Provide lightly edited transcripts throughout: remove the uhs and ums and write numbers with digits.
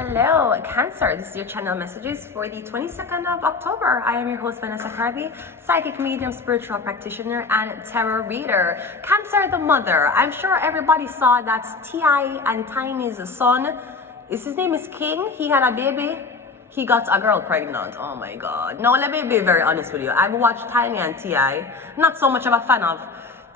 Hello, Cancer. This is your channel messages for the 22nd of October. I am your host, Vanessa Carby, psychic medium, spiritual practitioner, and tarot reader. Cancer, the mother. I'm sure everybody saw that T.I. and Tiny's son, his name is King. He had a baby. He got a girl pregnant. Oh my God. Now, let me be very honest with you. I've watched Tiny and T.I. Not so much of a fan of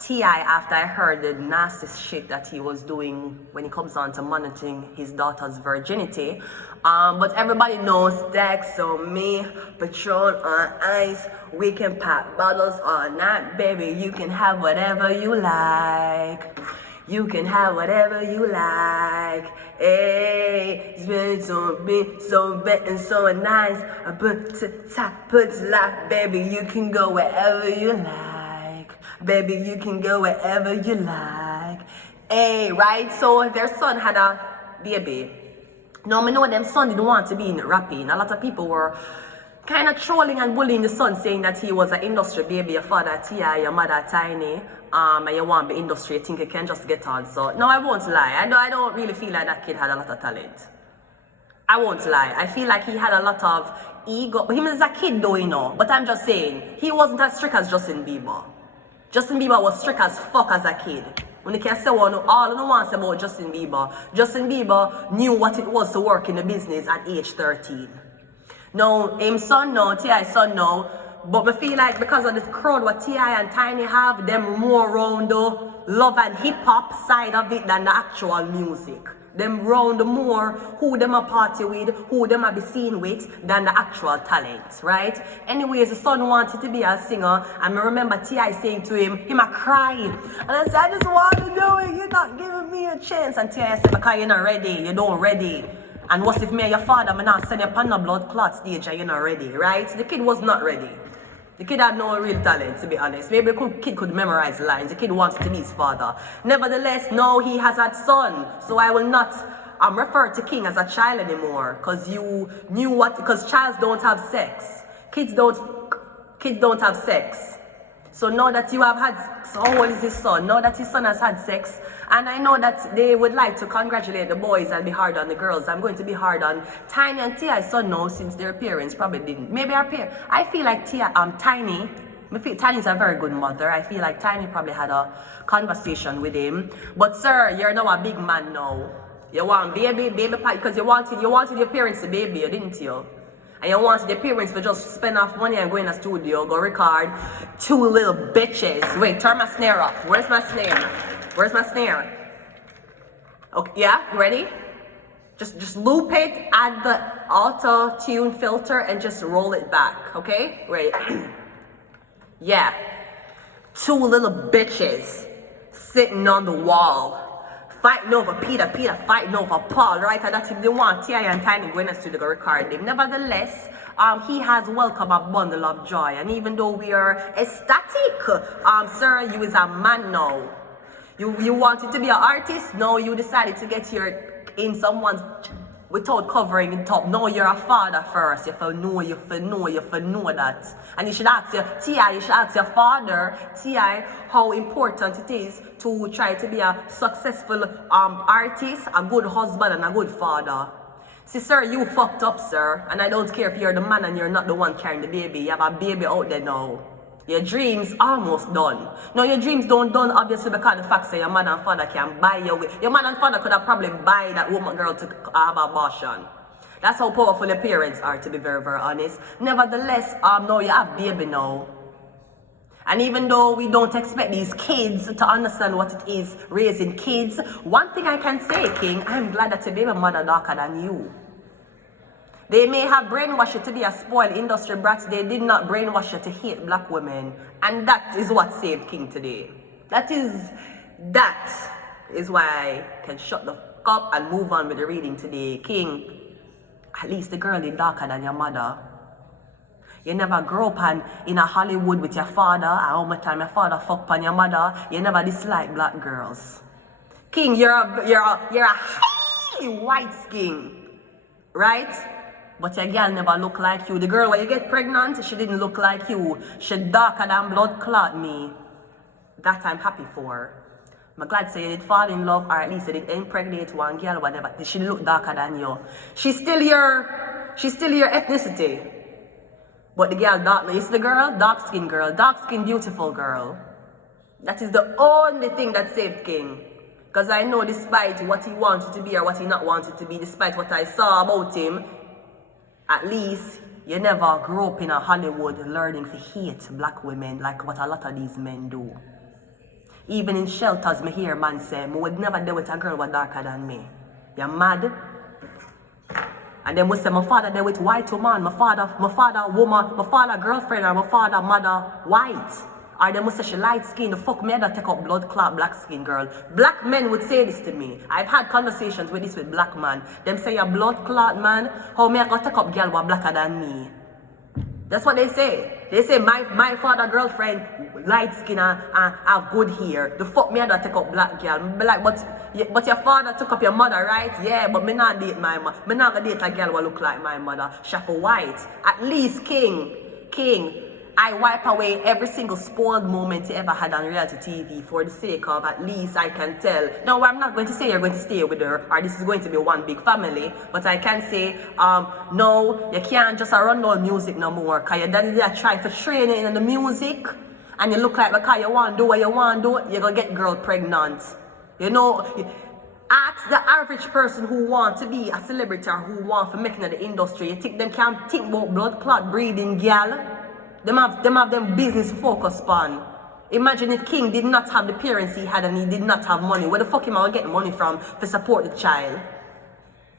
T.I. after I heard the nasty shit that he was doing when it comes on to monitoring his daughter's virginity. But everybody knows Dex, so me, Patron on ice, we can pop bottles all night, baby. You can have whatever you like. You can have whatever you like. Hey, it's been so bad and so nice. I put to top, put to lock, baby. You can go wherever you like. Baby, you can go wherever you like. Hey, right? So their son had a baby. Now, I know them son didn't want to be in rapping. A lot of people were kind of trolling and bullying the son, saying that he was an industry baby, your father T.I., your mother Tiny, and you want the industry, you think you can just get on. So, no, I won't lie. I don't really feel like that kid had a lot of talent. I won't lie. I feel like he had a lot of ego. Him as a kid though, you know. But I'm just saying, he wasn't as strict as Justin Bieber. Justin Bieber was strict as fuck as a kid. When you can say all I don't want to say about Justin Bieber. Justin Bieber knew what it was to work in the business at age 13. Now, his son now, T.I.'s son now, but I feel like because of the crowd what T.I. and Tiny have, them more around the love and hip-hop side of it than the actual music. Them round more who them a party with, who them a be seen with, than the actual talent, right? Anyways, the son wanted to be a singer, and I remember T.I. saying to him a crying. And I said, I just want to do it, you're not giving me a chance. And T.I. said, because you're not ready, you don't ready. And what if me and your father, I'm not send you upon a blood clot stage and you're not ready, right? The kid was not ready. The kid had no real talent, to be honest. Maybe the kid could memorize lines. The kid wants to be his father. Nevertheless, now he has a son. So I will not refer to King as a child anymore. Because you knew what, because childs don't have sex. Kids don't have sex. So now that you have had, so how old is his son? Now that his son has had sex, and I know that they would like to congratulate the boys and be hard on the girls. I'm going to be hard on Tiny and T.I.'s son now, since their parents probably didn't. Maybe our parents. I feel like Tiny, Tiny's a very good mother. I feel like Tiny probably had a conversation with him. But sir, you're now a big man now. You want baby because you wanted your parents to baby you, didn't you? And you wanted your parents to just spend off money and go in a studio, go record two little bitches. Wait, turn my snare up. Where's my snare? Where's my snare? Okay, yeah, ready? Just loop it, add the auto-tune filter, and just roll it back, okay? Ready? Yeah. Two little bitches sitting on the wall. Fighting over Peter fighting over Paul, right? And that's if they want T.I. and Tiny going to studio to record him. Nevertheless, he has welcomed a bundle of joy. And even though we are ecstatic, sir, you is a man now. You wanted to be an artist, no, you decided to get here in someone's without covering it up. No, you're a father first. You know that. And you should ask your T.I., you should ask your father, T.I., how important it is to try to be a successful artist, a good husband, and a good father. See, sir, you fucked up, sir. And I don't care if you're the man and you're not the one carrying the baby. You have a baby out there now. Your dreams almost done. No, your dreams don't done obviously because the fact that your mother and father can buy your mother and father could have probably buy that woman girl to have an abortion. That's how powerful your parents are, to be very, very honest. Nevertheless, now you have baby now. And even though we don't expect these kids to understand what it is raising kids, one thing I can say, King, I'm glad that your baby mother darker than you. They may have brainwashed you to be a spoiled industry brat. They did not brainwash you to hate black women. And that is what saved King today. That is why I can shut the fuck up and move on with the reading today. King, at least the girl is darker than your mother. You never grew up in a Hollywood with your father. And how much time your father fucked on your mother. You never dislike black girls. King, you're a highly white skin. Right? But your girl never look like you. The girl when you get pregnant, she didn't look like you. She darker than blood clot me. That I'm happy for. I'm glad say you did fall in love, or at least you did impregnate one girl, whatever. She look darker than you. She's still your ethnicity. But the girl dark, you see the girl? Dark skin, beautiful girl. That is the only thing that saved King. Because I know despite what he wanted to be or what he not wanted to be, despite what I saw about him, at least you never grew up in a Hollywood learning to hate black women like what a lot of these men do. Even in shelters, me hear man say, I would never deal with a girl who was darker than me. You're mad? And then we say, my father there with white woman, my father woman, my father girlfriend, or my father mother white. Or then we say she light skin, the fuck me that take up blood clot black skin girl. Black men would say this to me. I've had conversations with this with black man. Them say you're blood clot man, how me I go take up girl who are blacker than me? That's what they say. They say my father girlfriend light skin and have good hair. The fuck me I don't take up black girl. Be like, but your father took up your mother, right? Yeah, but me not date my mother. Me not gonna date a girl who look like my mother. She for white. At least King, I wipe away every single spoiled moment you ever had on reality TV for the sake of at least I can tell. No, I'm not going to say you're going to stay with her or this is going to be one big family, but I can say, no, you can't just run down music no more because your daddy did try for training in the music and you look like because you want to do what you want to do, you're going to get girl pregnant. You know, ask the average person who want to be a celebrity or who want to make it in the industry, you think them can't think about blood clot breeding girl? Them have them business focused on. Imagine if King did not have the parents he had and he did not have money. Where the fuck am I get money from to support the child?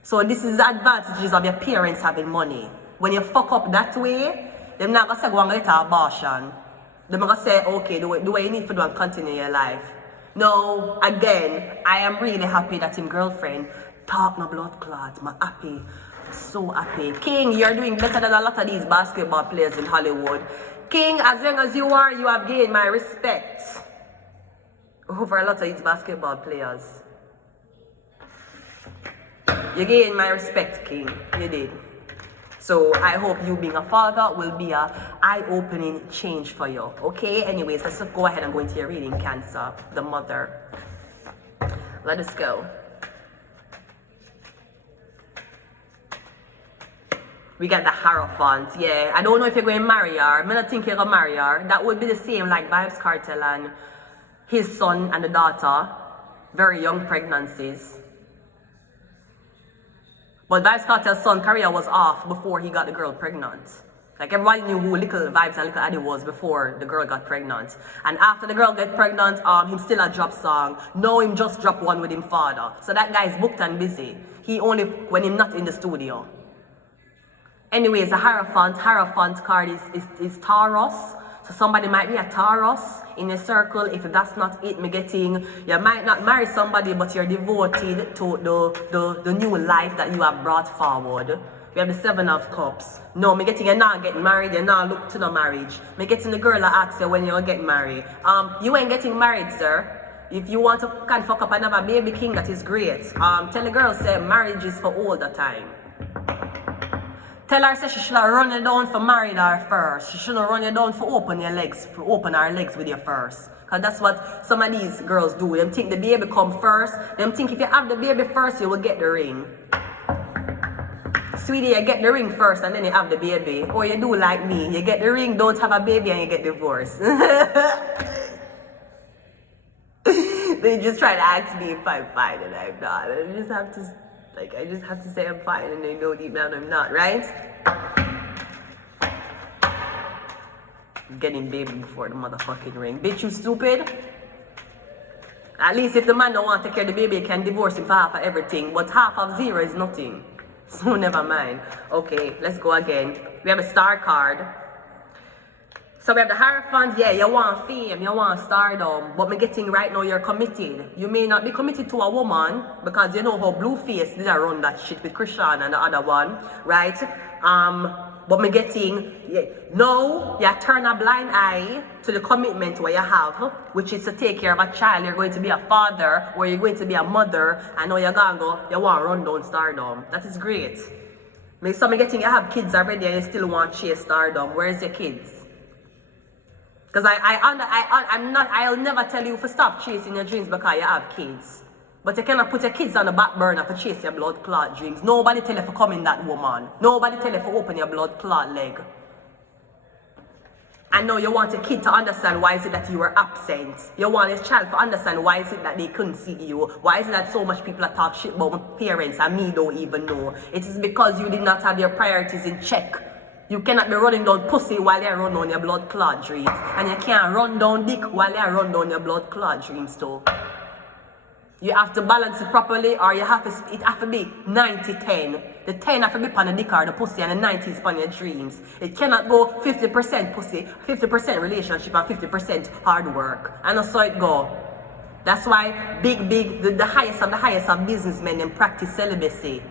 So this is the advantages of your parents having money. When you fuck up that way, them not gonna say go and get an abortion. Them gonna say, okay, do what you need to do and continue your life. No, again, I am really happy that him girlfriend talk no blood clots. I'm happy. So happy. King, you're doing better than a lot of these basketball players in Hollywood. King, as young as you are, you have gained my respect over a lot of these basketball players. You gained my respect, King. You did. So I hope you being a father will be a eye-opening change for you. Okay? Anyways, let's go ahead and go into your reading, Cancer, the mother. Let us go. We got the Hierophant. Yeah, I don't know if you're going to marry her. I don't think you're going to marry her. That would be the same like Vybz Kartel and his son and the daughter. Very young pregnancies. But Vybz Kartel's son career was off before he got the girl pregnant. Like everybody knew who Little Vybz and Little Addy was before the girl got pregnant. And after the girl got pregnant, him still a drop song. Now him just drop one with him father. So that guy's booked and busy. He only when him not in the studio. Anyways, the Hierophant card is Taurus. So somebody might be a Taurus in your circle. If that's not it, you might not marry somebody, but you're devoted to the new life that you have brought forward. We have the Seven of Cups. No, you're not getting married, you're not look to the marriage. Getting the girl that asks you when you're getting married. You ain't getting married, sir. If you want to can fuck up another baby king, that is great. Tell the girl say marriage is for all the time. Tell her say she should run you down for married her first. She shouldn't run you down for open her legs with you first. Because that's what some of these girls do. Them think the baby come first. Them think if you have the baby first, you will get the ring. Sweetie, you get the ring first and then you have the baby. Or you do like me. You get the ring, don't have a baby and you get divorced. They just try to ask me if I'm fine and I'm not. I just have to say I'm fine and they know deep down I'm not, right? Getting baby before the motherfucking ring. Bitch, you stupid? At least if the man don't want to take care of the baby, you can divorce him for half of everything. But half of zero is nothing. So never mind. Okay, let's go again. We have a star card. So we have the Hierophant. Yeah, you want fame, you want stardom. But me getting right now you're committed. You may not be committed to a woman because you know how Blueface did run that shit with Christian and the other one, right? But me getting, no, you turn a blind eye to the commitment where you have, which is to take care of a child. You're going to be a father or you're going to be a mother. And now you're going to go, you want to run down stardom. That is great. So me getting, you have kids already and you still want to chase stardom. Where's your kids? Because I'll never tell you to stop chasing your dreams because you have kids. But you cannot put your kids on the back burner for chase your blood clot dreams. Nobody tell you to come in that woman. Nobody tell you to open your blood clot leg. And now you want your kid to understand why is it that you were absent. You want your child to understand why is it that they couldn't see you. Why is it that so much people are talk shit about my parents and me don't even know. It is because you did not have your priorities in check. You cannot be running down pussy while you run down your blood clot dreams. And you can't run down dick while you run down your blood clot dreams too. You have to balance it properly, or it have to be 90-10. The 10 have to be on the dick or the pussy, and the 90 is on your dreams. It cannot go 50% pussy, 50% relationship, and 50% hard work. And that's how it go. That's why the highest of businessmen, them practice celibacy.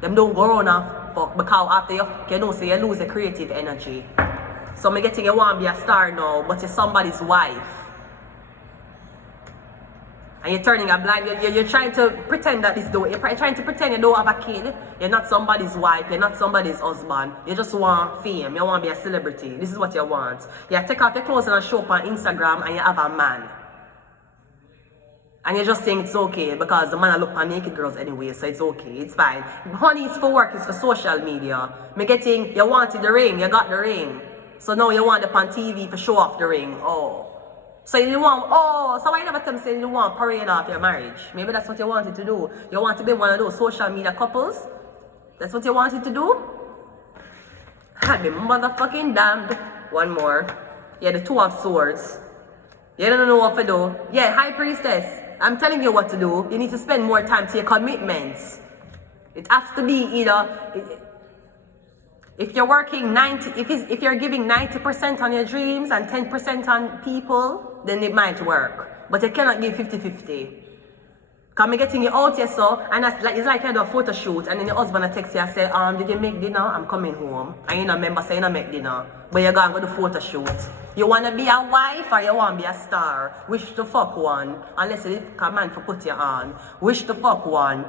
Them don't go around and fuck, because after you know, so you lose your creative energy. So me getting you want to be a star now, but you're somebody's wife. And you're turning a blind, you're trying to pretend that you're trying to pretend you don't have a kid. You're not somebody's wife, you're not somebody's husband. You just want fame, you want to be a celebrity. This is what you want. You take off your clothes and show up on Instagram and you have a man. And you're just saying it's okay because the man look at naked girls anyway, so it's okay, it's fine. Honey, it's for work, it's for social media. Me getting, you wanted the ring, you got the ring. So now you want it on TV to show off the ring. Oh. So you want, so why you never tell me say you want to parade off your marriage? Maybe that's what you wanted to do. You want to be one of those social media couples? That's what you wanted to do? I'd be motherfucking damned. One more. Yeah, the Two of Swords. You don't know what to do. Yeah, High Priestess. I'm telling you what to do. You need to spend more time to your commitments. It has to be either... If you're working if you're giving 90% on your dreams and 10% on people, then it might work. But you cannot give 50-50. Because I'm getting you out here so, and it's like you do a photo shoot and then your husband will text you and say, did you make dinner? I'm coming home. And you don't remember saying you don't make dinner. But you're going to go to photo shoot. You want to be a wife or you want to be a star? Which to fuck one. Unless you command for put you on. Which to fuck one.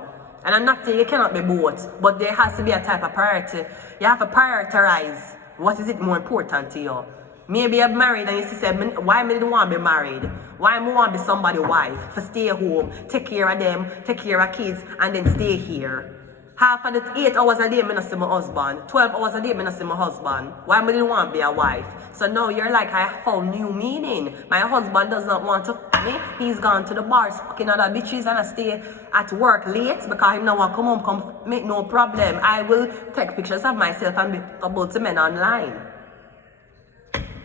And I'm not saying you cannot be both, but there has to be a type of priority. You have to prioritize what is it more important to you. Maybe you're married and you say, why me didn't want to be married? Why me want to be somebody's wife? For stay home, take care of them, take care of kids, and then stay here. Half of the 8 hours a day, I don't see my husband. 12 hours a day, I don't see my husband. Why me didn't want to be a wife? So now you're like, I found new meaning. My husband does not want to fuck me. He's gone to the bars, fucking other bitches, and I stay at work late because he don't want to come home, come make no problem. I will take pictures of myself and be about to men online.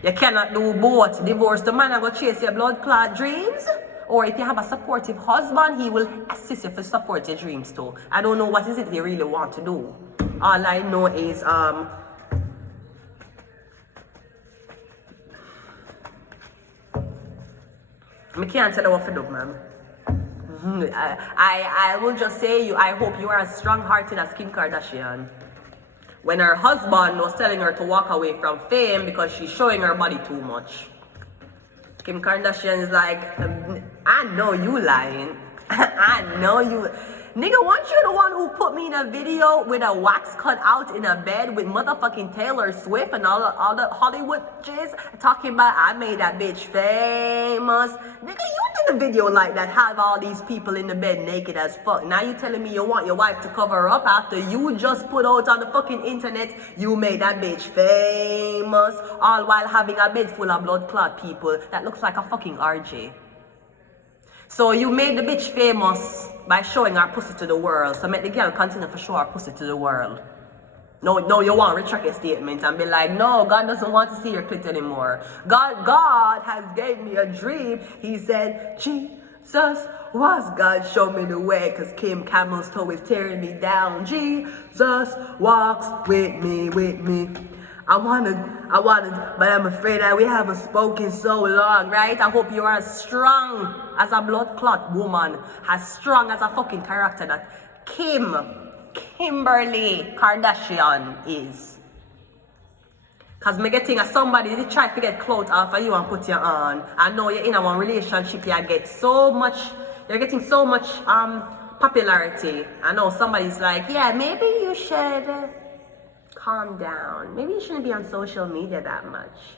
You cannot do both. Divorce the man and go chase your blood clot dreams. Or if you have a supportive husband, he will assist you to support your dreams too. I don't know what is it you really want to do. All I know is I can't tell you what to do, man. I will just say I hope you are as strong-hearted as Kim Kardashian. When her husband was telling her to walk away from fame because she's showing her body too much. Kim Kardashian is like, I know you lying. I know you. Nigga, weren't you the one who put me in a video with a wax cut out in a bed with motherfucking Taylor Swift and all the Hollywood jizz talking about I made that bitch famous? Nigga, you did a video like that, have all these people in the bed naked as fuck. Now you telling me you want your wife to cover up after you just put out on the fucking internet you made that bitch famous, all while having a bed full of blood clot people that looks like a fucking RJ. So you made the bitch famous by showing her pussy to the world. So make the girl continue to show her pussy to the world. No, you want to retract your statement and be like, no, God doesn't want to see your clit anymore. God has gave me a dream. He said, Jesus was God, show me the way, cause Kim Camel's toe is tearing me down. Jesus walks with me. I wanted, but I'm afraid that we haven't spoken so long, right? I hope you are as strong as a blood clot woman, as strong as a fucking character that Kimberly Kardashian is. Cause me getting somebody they try to get clout off of you and put you on. I know you're in a one relationship, you're getting so much popularity. I know somebody's like, yeah, maybe you should calm down. Maybe you shouldn't be on social media that much.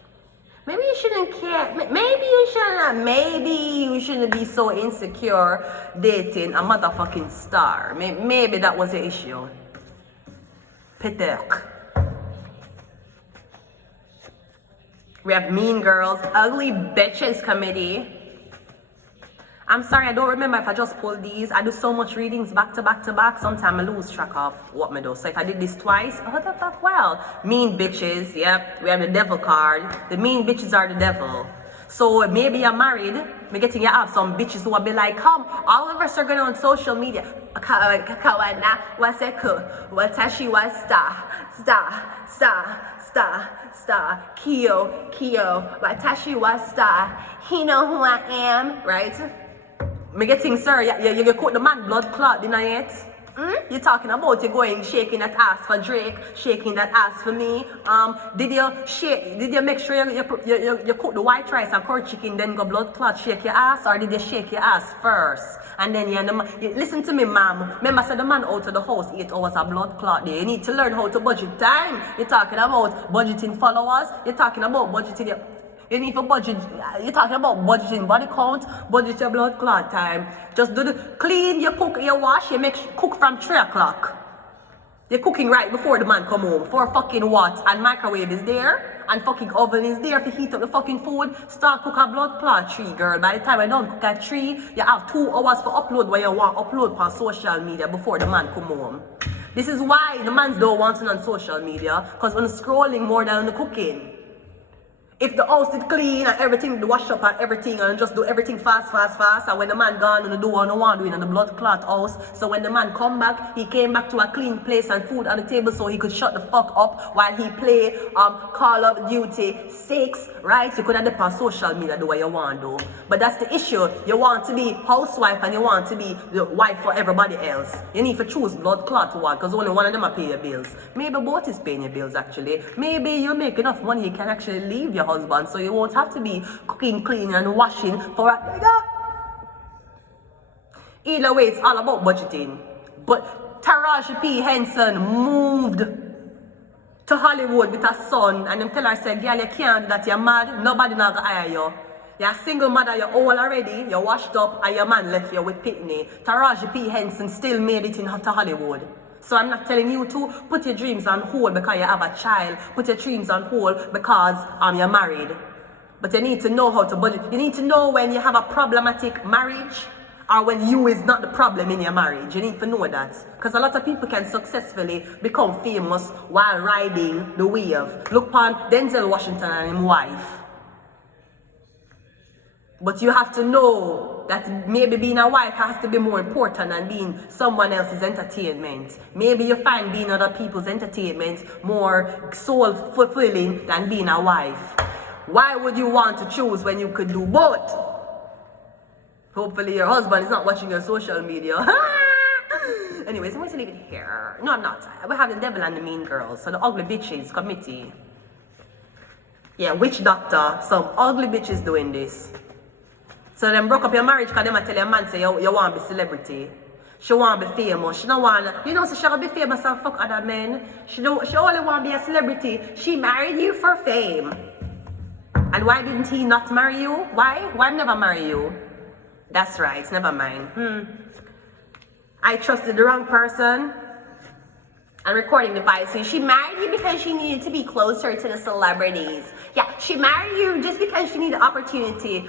Maybe you shouldn't care. Maybe you shouldn't. Maybe you shouldn't be so insecure dating a motherfucking star. Maybe that was the issue. Peut-être. We have Mean Girls, Ugly Bitches Committee. I'm sorry, I don't remember if I just pulled these. I do so much readings back to back to back. Sometimes I lose track of what I do. So if I did this twice, what the fuck? Well, Mean Bitches, yep. We have the Devil card. The Mean Bitches are the devil. So maybe you're married. Me getting you have some bitches who will be like, come, all of us are going on social media. Kawana waseku, watashi wa star, Kyo, watashi wa star. He know who I am, right? Me getting, sir, you cut the man blood clot, didn't I yet? You're talking about you going shaking that ass for Drake, shaking that ass for me. Did you make sure you cook the white rice and curd chicken, then go blood clot, shake your ass, or did you shake your ass first? And then you listen to me, ma'am. Remember, I said the man out of the house 8 hours of blood clot day. You need to learn how to budget time. You're talking about budgeting followers. You're talking about budgeting you need for budget. You're talking about budgeting body count, budget your blood clot time. Just do the clean, you cook, you wash, you cook from 3 o'clock. You're cooking right before the man come home. For fucking what? And microwave is there, and fucking oven is there to heat up the fucking food. Start cook a blood clot 3, girl. By the time I don't cook at 3, you have 2 hours for upload where you want upload on social media before the man come home. This is why the mans don't want it on social media, because when scrolling more than the cooking. If the house is clean and everything, the wash up and everything, and just do everything fast, and when the man gone and do what no one doing in the blood clot house, so when the man come back, he came back to a clean place and food on the table so he could shut the fuck up while he play Call of Duty 6, right? You could have dip on social media, do what you want to do. But that's the issue. You want to be housewife and you want to be the wife for everybody else. You need to choose blood clot one, because only one of them are pay your bills. Maybe both is paying your bills actually. Maybe you make enough money you can actually leave your husband, so you won't have to be cooking, cleaning, and washing for a... Either way, it's all about budgeting. But Taraji P. Henson moved to Hollywood with her son, and them tell her, say, girl, you can't do that, you're mad, nobody not gonna hire you. You're a single mother, you're old already, you're washed up, and your man left you with Pitney. Taraji P. Henson still made it to Hollywood. So I'm not telling you to put your dreams on hold because you have a child. Put your dreams on hold because you're married. But you need to know how to budget. You need to know when you have a problematic marriage or when you is not the problem in your marriage. You need to know that. Because a lot of people can successfully become famous while riding the wave. Look upon Denzel Washington and his wife. But you have to know that maybe being a wife has to be more important than being someone else's entertainment. Maybe you find being other people's entertainment more soul fulfilling than being a wife. Why would you want to choose when you could do both? Hopefully your husband is not watching your social media. Anyways, I'm going to leave it here. No, I'm not. We have the Devil and the Mean Girls. So the Ugly Bitches Committee. Yeah, witch doctor. Some ugly bitches doing this. So them broke up your marriage because them tell your man say you want to be celebrity. She want to be famous. She don't want, you know, so she want to be famous and fuck other men. She only want to be a celebrity. She married you for fame. And why didn't he not marry you? Why? Why never marry you? That's right, never mind. I trusted the wrong person. And recording devices. She married you because she needed to be closer to the celebrities. Yeah, she married you just because she needed the opportunity.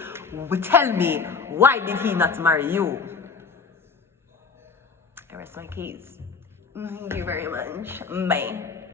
Tell me, why did he not marry you? I rest my case. Thank you very much. Bye.